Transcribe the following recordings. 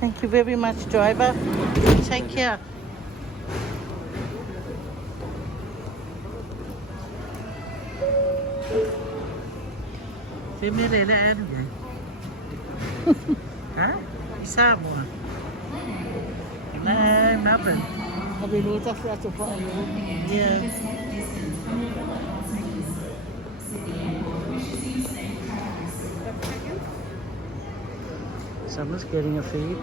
Thank you very much, driver. Take care. Thế mới để lại được vậy? Hả? Samoa. No, Melbourne. Abiรู้จักราชพัฒน์ Yeah. Someone's getting a feed.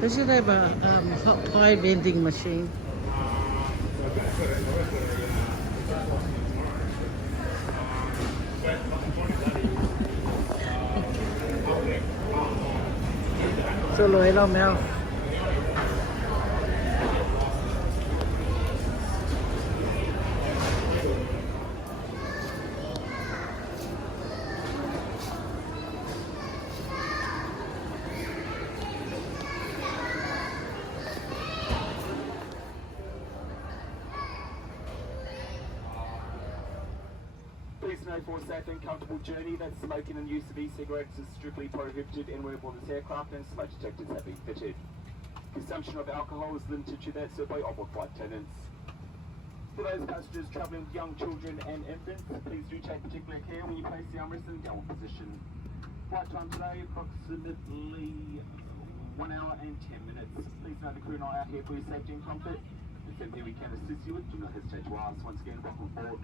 They should have a hot pie vending machine. Số lỗi lo mèo. Please note for a safe and comfortable journey that smoking and use of e-cigarettes is strictly prohibited anywhere aboard this aircraft and smoke detectors have been fitted. Consumption of alcohol is limited to that served by onboard flight attendants. For those passengers travelling with young children and infants, please do take particular care when you place the armrest in the downward position. Flight time today approximately 1 hour and 10 minutes. Please note the crew and I are here for your safety and comfort. If there's anything we can assist you with, do not hesitate to ask. Once again, welcome aboard.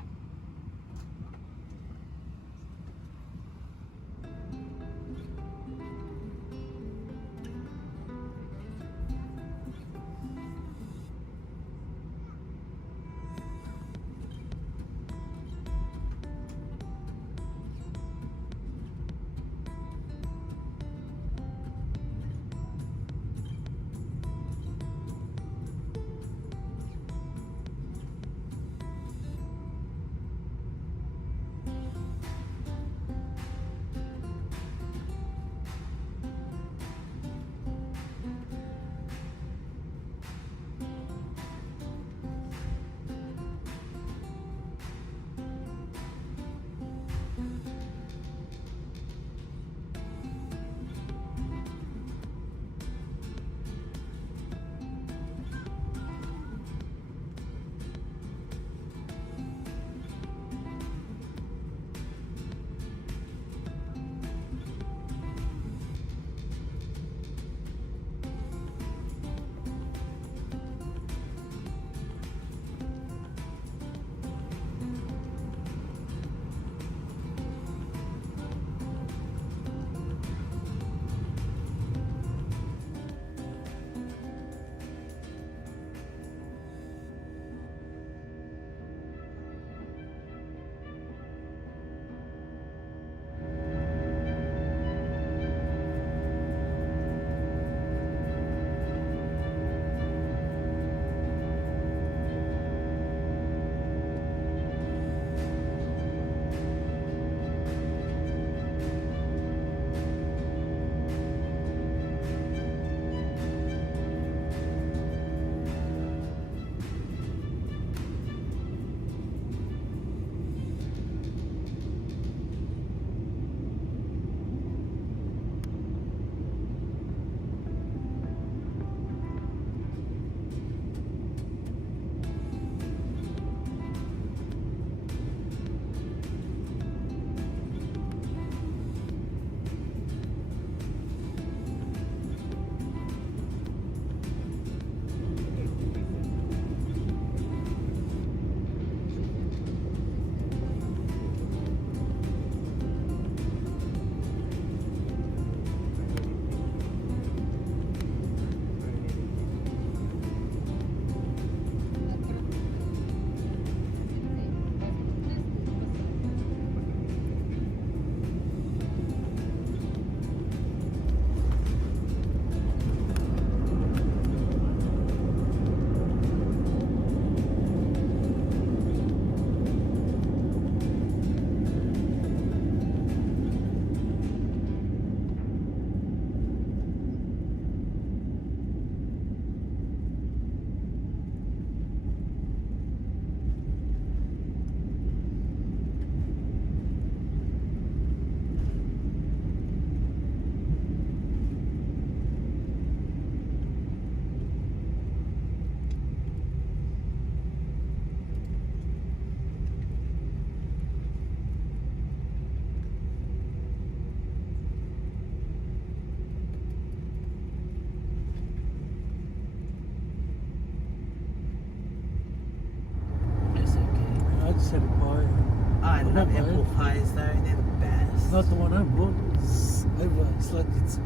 not my apple own. pies though, they're the best. Not the one I bought. It's over. It's like it's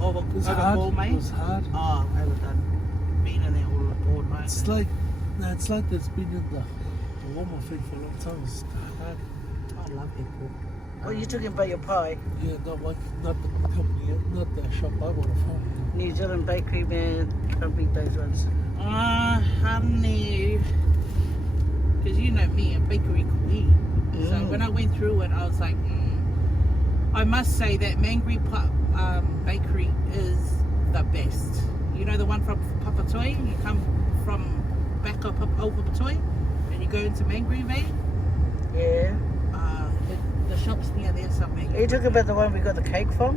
over. It's hard. Gourmet? It was hard. Oh, overdone. Been in there all aboard, right? It's like it's like it's been in the warmer thing for a long time. It's hard. I love apple. What are you talking about your pie? Yeah, not the company, not the shop I bought it from. New Zealand bakery, man. Can't beat those ones. Honey. Because you know me, a bakery queen. So when I went through it, I was like, I must say that Mangere Bakery is the best. You know the one from Papatoi? You come from back up over Papatoi and you go into Mangere Bay? Yeah. The shop's near there somewhere. Are you talking about the one we got the cake from?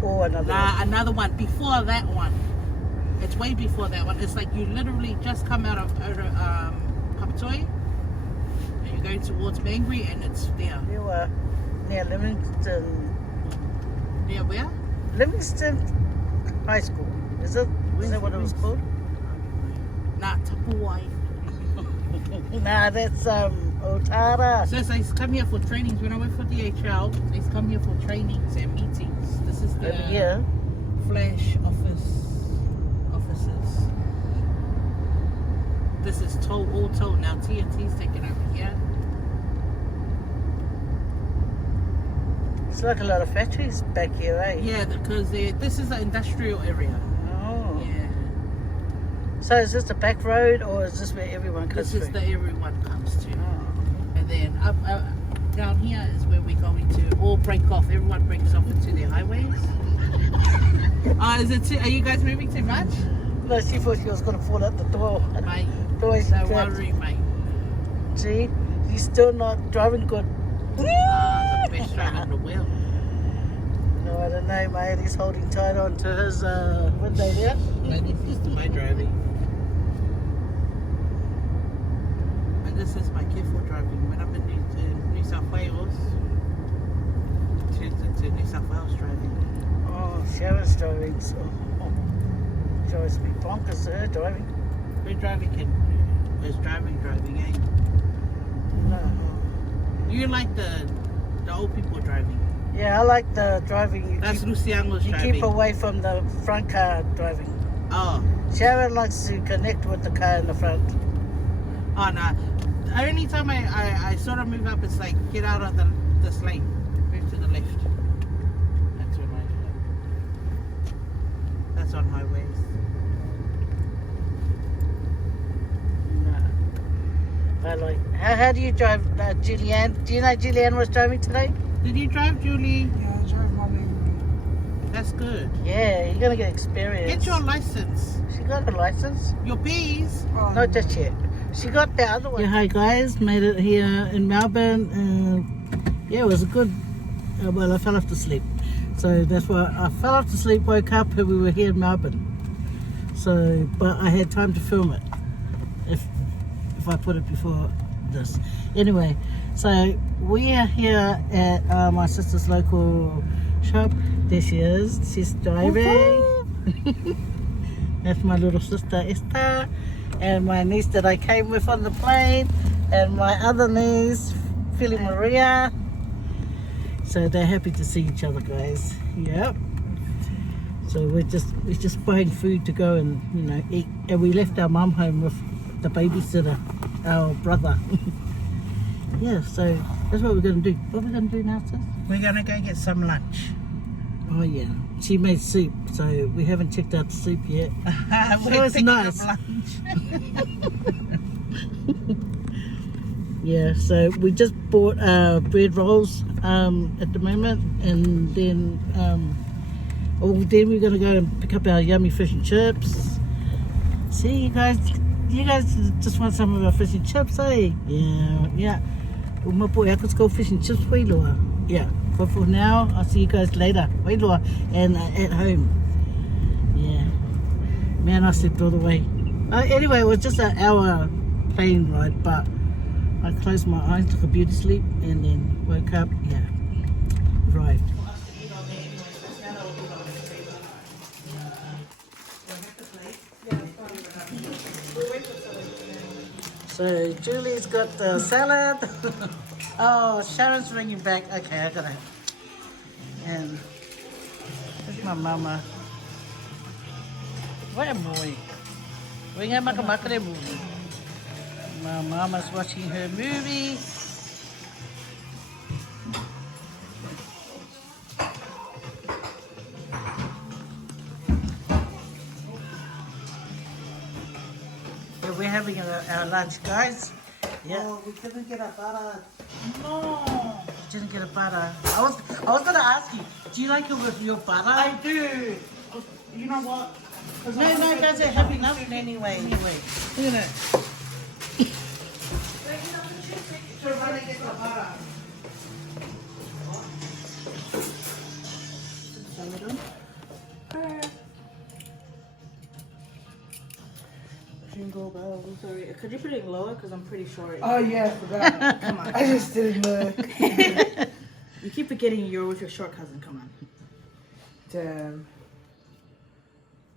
Or another one? Another one before that one. It's way before that one. It's like you literally just come out of Papatoi and you're going towards Mangere and it's there. You are near Livingston. Near where? Livingston High School. Is that what it was called? Nah, Tapuai. Nah, that's Otara. So they come here for trainings. When I work for DHL, they come here for trainings and meetings. This is the Over here. flash offices. This is all told. Now TNT's taken over here. It's like a lot of factories back here, eh? Yeah, because this is an industrial area. Oh. Yeah. So is this the back road or is this where everyone comes This is through? the everyone comes to. Oh. And then up down here is where we're going to all break off. Everyone breaks off into their highways. Are you guys moving too much? No, she thought she was going to fall out the door. Mate, Boy, she don't grabbed- worry, mate. See, he's still not driving good. The best driver in the world. No, I don't know, mate. He's holding tight on to his window there. Mate, if used to my driving. And this is my careful driving. When I'm in New South Wales, it turns into New South Wales driving. Oh, Sharon's driving. So, drives me bonkers to her driving. Her driving is driving, eh? No. You like the old people driving. Yeah, I like the driving. That's Luciano's You driving. keep away from the front car driving. Oh, Sharon likes to connect with the car in the front. oh no. The only time I sort of move up, it's like get out of this lane, move to the left. That's when I do it. That's on highways. No. I like. How do you drive, Julianne? Do you know Julianne was driving today? Did you drive, Julie? Yeah, I drove my Mangere. That's good. Yeah, you're gonna get experience. Get your license. She got her license? Your B's. Oh, Not just yet. She got the other one. Yeah, hi guys, made it here in Melbourne. Yeah, it was a good. Well, I fell off to sleep, so that's why I fell off to sleep. Woke up and we were here in Melbourne. So, but I had time to film it. If I put it before this. Anyway, so we are here at my sister's local shop. There she is. She's driving. That's my little sister Esther, and my niece that I came with on the plane, and my other niece, Philly Maria. So they're happy to see each other, guys. Yep. So we're just buying food to go and eat, and we left our mum home with the babysitter, our brother. Yeah, so that's what we're gonna do. What are we gonna do now, sis? We're gonna go get some lunch. Oh yeah, she made soup, so we haven't checked out the soup yet. We're it's picking nice. up lunch. Yeah, so we just bought bread rolls at the moment, and then then we're gonna go and pick up our yummy fish and chips. See, you guys just want some of our fish and chips, eh? Yeah. Well, my boy, I could go fish and chips, Wailoa. Yeah, but for now, I'll see you guys later, Wailoa, and at home. Yeah, man, I slept all the way. Anyway, it was just an hour plane ride, but I closed my eyes, took a beauty sleep, and then woke up. Yeah, arrived. So Julie's got the salad. Oh, Sharon's ringing back. Okay, I gotta. And there's my mama. What a movie. Movie. My mama's watching her movie. So we're having our lunch, guys. Yeah. Oh, we couldn't get a butter. No, didn't get a butter. I was gonna ask you, do you like it with your butter? I do. You know what? No, you guys have enough anyway. Look at it. So run and get the butter. Jingle bells. Sorry, could you put it lower? Because I'm pretty sure. Oh yeah, I forgot. Come on. I just didn't look. You keep forgetting you're with your short cousin. Come on. Damn.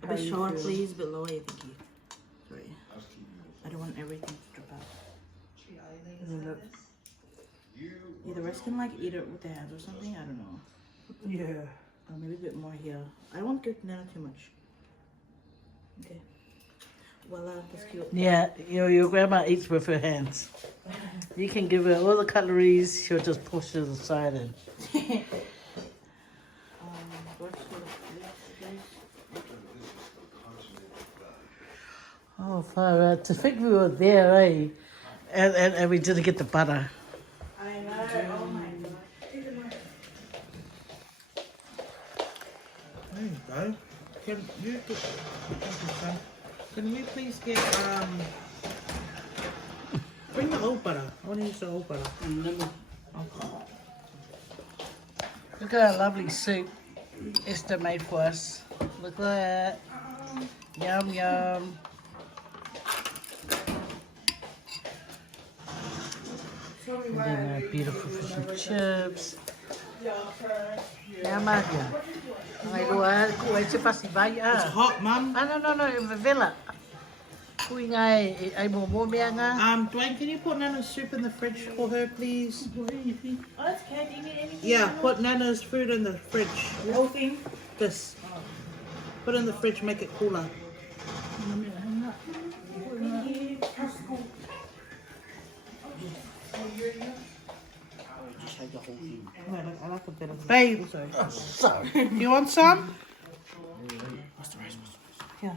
A bit short, please. A bit lower. Thank you. Sorry. I don't want everything to drip out. Look. Yeah, the rest can like eat it with their hands or something. I don't know. Yeah. Or maybe a bit more here. I don't want to get nana too much. Okay. Voila, that's cute. Yeah, your grandma eats with her hands. You can give her all the cutleries, she'll just push it aside and. Oh, far out. To think we were there, eh? And we didn't get the butter. I know. Oh my god. There you go. Can we please get bring the old butter. I want to use the old butter. Look at our lovely soup Esther made for us. Look at that. Yum, yum. And then our beautiful fish and chips. Yum, yum. It's hot, Mum. No, in the villa. Dwayne, can you put Nana's soup in the fridge for her, please? Oh, it's okay. Do you need anything? Yeah, put Nana's food in the fridge. The whole thing? This. Put it in the fridge, make it cooler. I like a bit of Babe, Sorry. do you want some? Yeah.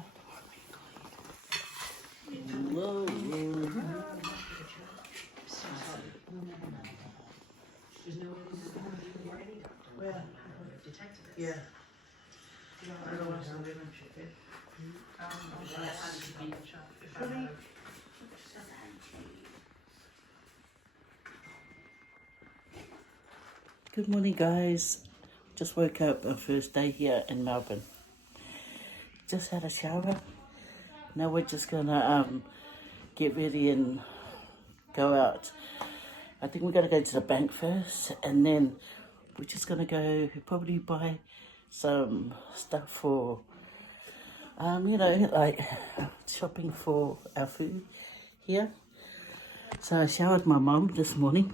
Yeah. Good morning, guys. Just woke up our first day here in Melbourne. Just had a shower. Now we're just gonna get ready and go out. I think we're gonna go to the bank first, and then we're just gonna go probably buy some stuff for like shopping for our food here. So I showered my mum this morning.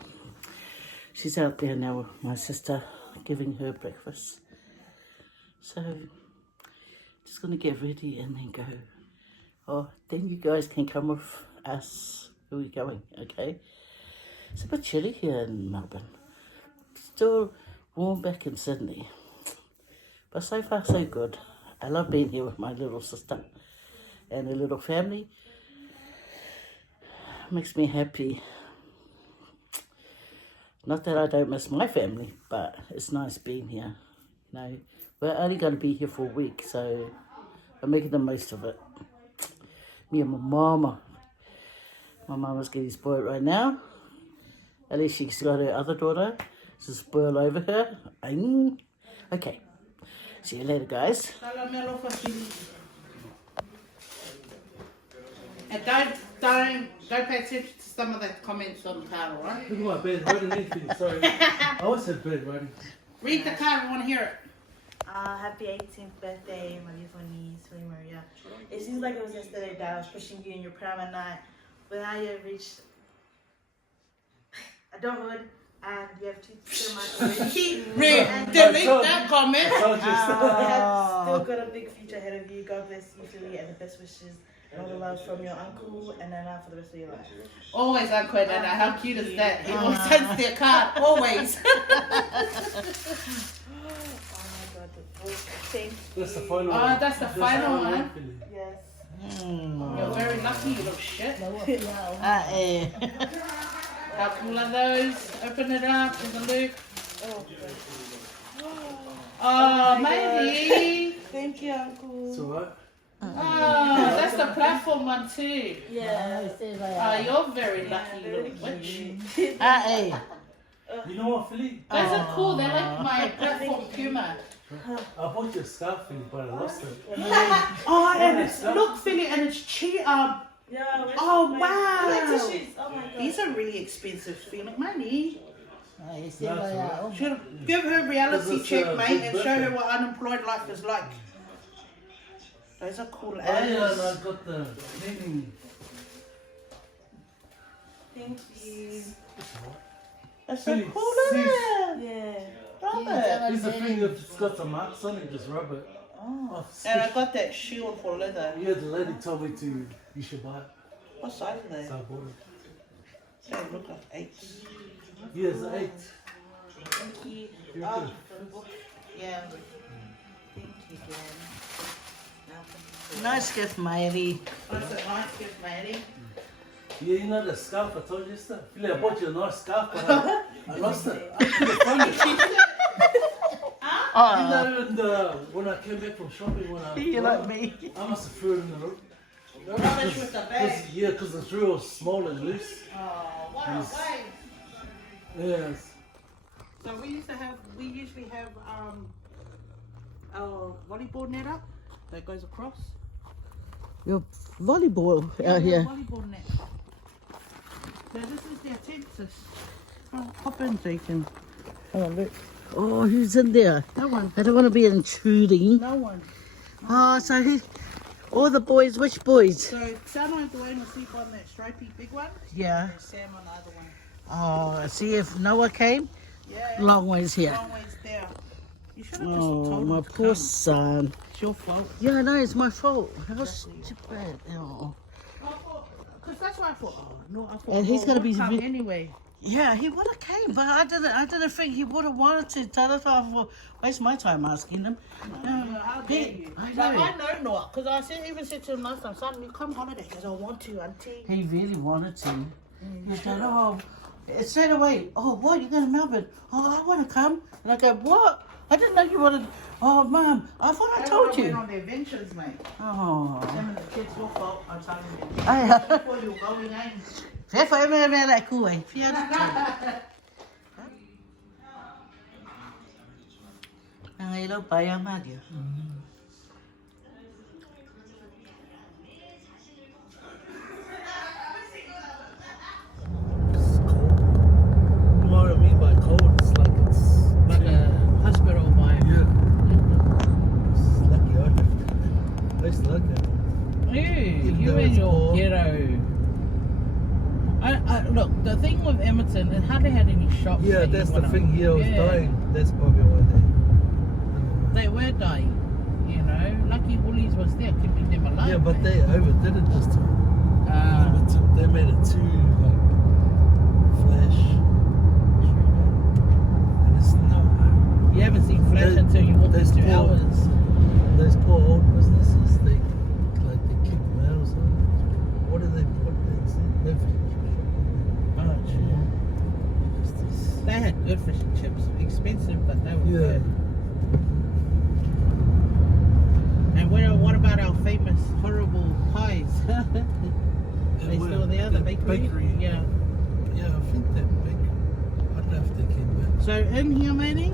She's out there now with my sister, giving her breakfast. So, just gonna get ready and then go. Oh, then you guys can come with us. Where we going, okay? It's a bit chilly here in Melbourne. Still warm back in Sydney. But so far, so good. I love being here with my little sister and her little family. Makes me happy. Not that I don't miss my family, but it's nice being here. You know, we're only going to be here for a week, so I'm making the most of it. Me and my mama. My mama's getting spoiled right now. At least she's got her other daughter to spoil over her. Okay. See you later, guys. And don't pay attention to some of the comments on the card, alright? Look at my bed right underneath. Sorry. I always said bed right. Read the card, I want to hear it. Happy 18th birthday, my beautiful niece, Faye Maria. It seems like it was yesterday that I was pushing you in your pram at night, but now you have reached adulthood. and you have 2 cinemas already. Red, delete that comment. I told you. You have still got a big future ahead of you. God bless you, Philly, and the best wishes and all the love from your uncle and Nana for the rest of your life. Always Uncle and Nana. How cute is that? He always sends their card. Always. Thank you. That's the final Oh, one. that's the final one. Yes. You're very lucky, you little shit. Eh. How cool are those? Open it up. There's a loop. Oh, Oh, maybe. thank you, Uncle. It's alright. Oh, that's the platform one too. Yeah. Oh, you're very lucky, little witch. Eh. You know what, Philly? Those are cool. They're like my platform Puma. I bought you a scarf, Philly, but I lost it. Oh, and it's look, Philly, and it's cheap. Yeah, Oh, my wow. tissues. Oh my god. These are really expensive, Philly. Money. That's Should give her reality This is, check, mate, big and show birthday. her what unemployed life is like. Those are cool Oh, yeah, and I as. got the cleaning. Thank you. That's so Philly, cool, isn't it? Yeah. Love it. Here's the thing, if it's got some marks on it, just rub it. Oh, I've and I switched- got that shield for leather. Yeah, the lady told me you should buy it, What size are they? so I bought it. They look like 8. Yeah, it's an 8. Thank you. You're Oh, good. for the book. Yeah. Thank you, Glenn. Nice gift, matey. That's a nice gift, matey. Yeah, you know the scarf I told you yesterday? Philly, I bought you a nice scarf, but I lost it. I couldn't find it. You know, when I came back from shopping, You like me? I must have threw it in the room. Rubbish with the bag. Yeah, because it's real small and loose. Oh, what a Yes. waste. Yes. So we usually have our volleyball net up that goes across. Your volleyball out here. Volleyball net. So this is their tent, sis. Hop in so you can. Oh, who's in there? No one. I don't want to be intruding. No one. Oh, so he, all the boys, which boys? So Sam and Dwayne will sleep on that stripy big one, Yeah. and Sam on the other one. Oh, see if Noah came? Yeah. Long ways here. Long ways there. You should have just Oh, told my him to poor come. son. It's your fault. Yeah, I know, it's my fault. How stupid. Oh. Because that's why I thought, oh, no, I thought, And he's oh, gonna we'll be come vi- anyway. Yeah, he would have came, but I didn't think he would have wanted to. So that's why I thought, waste my time asking him. How dare you? I Like, know. I know not, because even said to him last time, son, you come holiday. Because I want to, auntie. He really wanted to. He said, oh, straight away, oh, what, you're going to Melbourne? Oh, I want to come. And I go, what? I didn't know you wanted. Oh, Mum, I thought I told Went you. on their ventures, mate. Oh. Them and the kids, your fault. I'm telling you. Ai, Before you were going in. Fair for me, me like cool. Fiat. Ang ilaw pa yung magyo. It's cold. You know what I mean by cold? It's Like a hospital vibe. yeah. It's lucky I lived. I used to like that. You though and it's your cold. ghetto. Look, the thing with Edmonton, it hardly had any shops. Yeah, that you that's the wanna- thing. Yeah, I was Yeah. dying. That's probably why They were dying, you know. Lucky Woolies was there, keeping them alive. Yeah, but mate. they overdid it this time. Ah. They made it too like flash. And it's not. You haven't seen Flash They- until you walk they into spoil- hours. Those poor old businesses, they kick them out or something. What do they put in? They had good fish and chips, expensive, but they were Yeah. good. And what about our famous horrible pies? They still there, the bakery? Yeah. Yeah, I think that bakery. I don't know if they came back. So in here, Manny,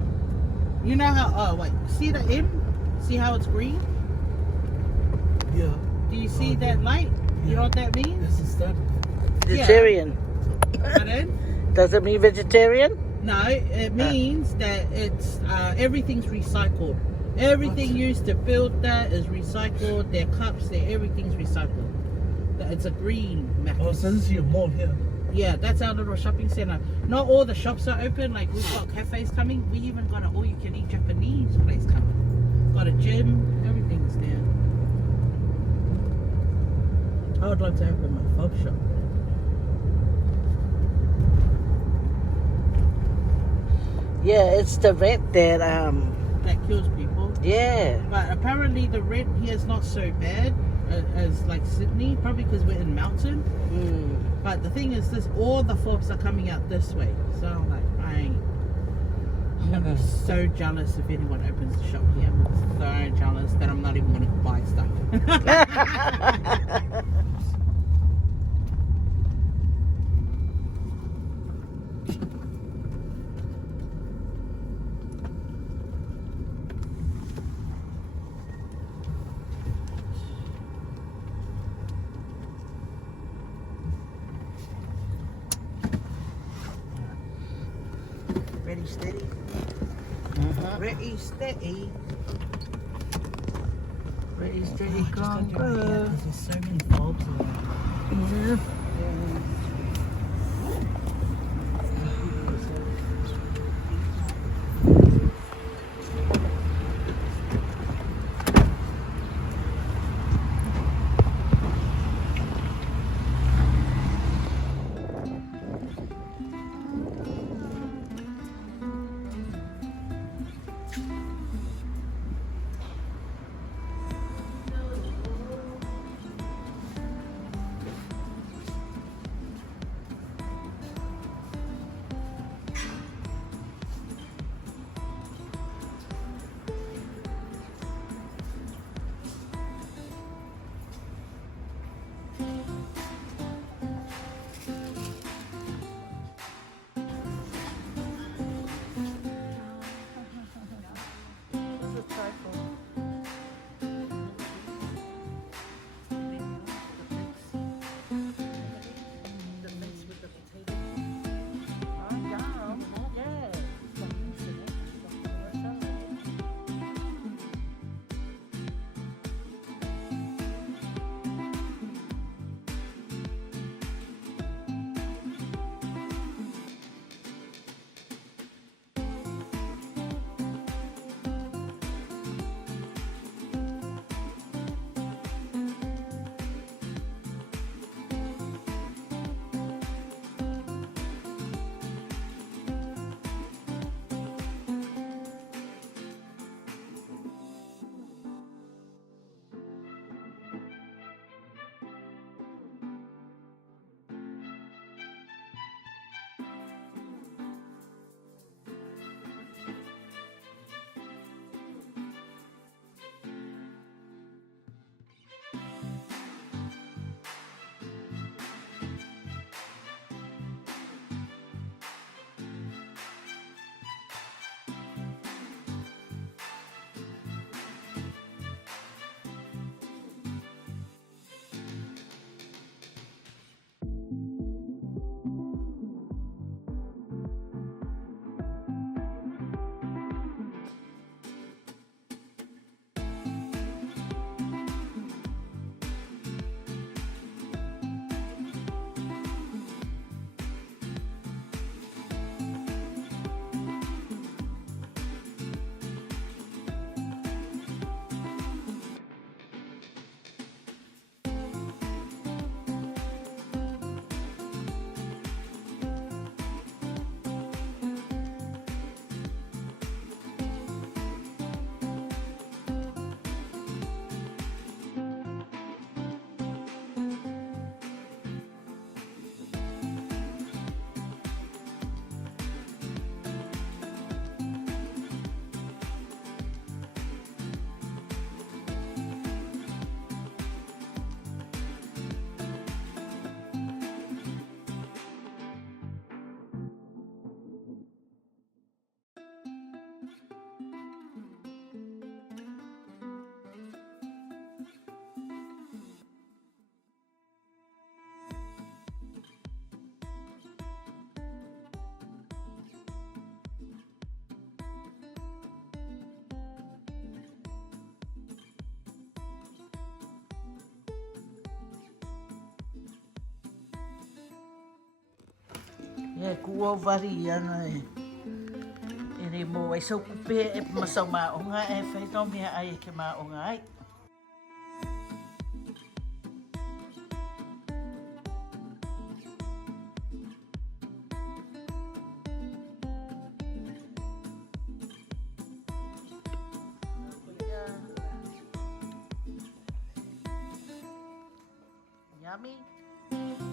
you know how? Oh wait, see the M? See how it's green? Yeah. Do you see that light? You know what that means? This is started. Vegetarian. Pardon? Does it mean vegetarian? No, it means that it's everything's recycled. Everything used to build that is recycled. Their cups, everything's recycled. It's a green map. Oh, so this is your mall here. Yeah, that's our little shopping center. Not all the shops are open. Like we've got cafes coming. We even got an all-you-can-eat Japanese place coming. Got a gym. Everything's there. I would like to open my fob shop. Yeah, it's the rent that That kills people. yeah. But apparently the rent here is not so bad as like Sydney. Probably because we're in mountain. But the thing is, all the fobs are coming out this way. So I'm like, I'm gonna be so jealous if anyone opens the shop here. I'm so jealous that I'm not even gonna buy stuff. Ready, steady. Ready, steady. Ready, steady, go, Just go. there's so many bulbs around. Yeah, kua vari ana e. E re mo ai sau kupe e masau maonga e whaitau mea ai ke maonga ai. Yummy.